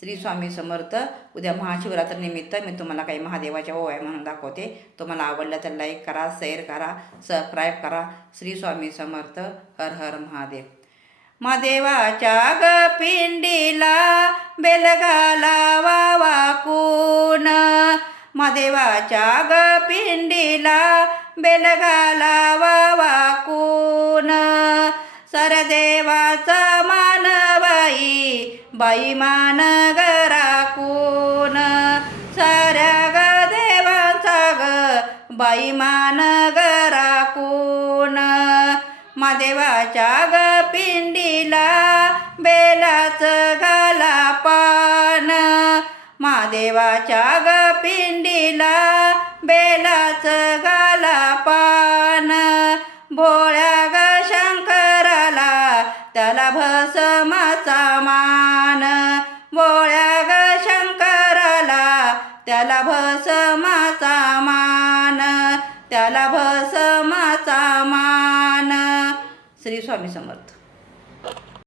श्री स्वामी समर्थ. उद्या महाशिवरात्रीनिमित्त मी तुम्हाला काही महादेवाच्या ओव्या म्हणून दाखवते. तुम्हाला आवडलं तर लाईक करा, शेअर करा, सबस्क्राईब करा. श्री स्वामी समर्थ. हर हर महादेव. महादेवाच्या ग पिंडीला बेल घालावा वाकून, महादेवाच्या ग पिंडीला बेल घालावा वाकून, सरदेवाचा मानबाई बाई मान ग राखून, साऱ्या ग देवाचा ग बाई मान ग राखून, महादेवाच्या ग पिंडीला बेलाच घाला पान, महादेवाच्या ग पिंडीला बेलाच घाला पान, भोळ्या ग शंकराला त्याला भस्माचा मान, भोळ्या ग शंकराला त्याला भस्माचा मान, त्याला भस्माचा मान. श्री स्वामी समर्थ.